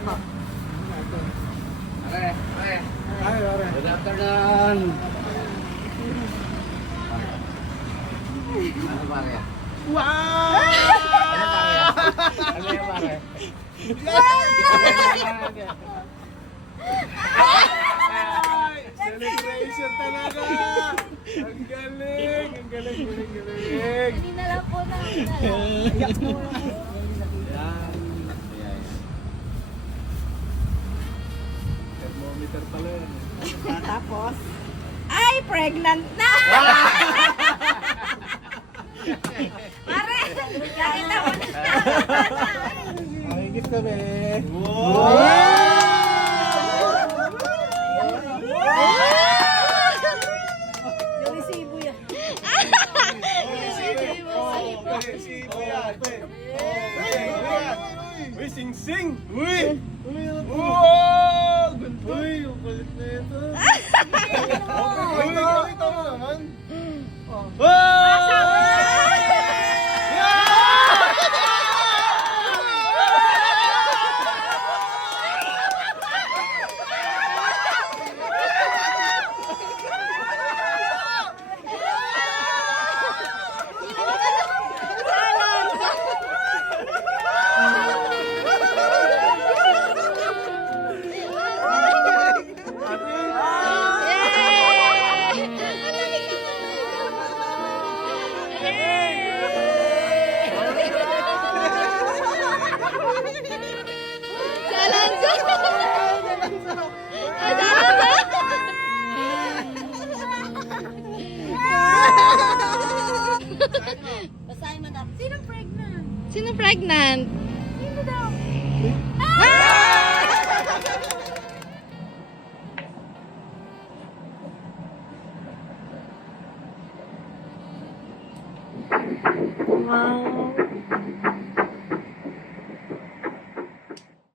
Pare, pare. Ay, pare. Good afternoon. Ano pare? Wow! Ano yan pare? Celebration talaga! Ang galing! Ang galing, galing, galing! Kanina lang po na. Iyak mo! Thermometer pala yan. Tapos, ay, pregnant na! Pare, nakita mo na. Makikit kami! Yung resibo yan. Uy, sing-sing! Uy! Wow! Ganda! Uy, ang kulit na ito! Uy, nakakita mo naman! Basahin mo na. Sino pregnant? Sino pregnant? Sino daw? Wow.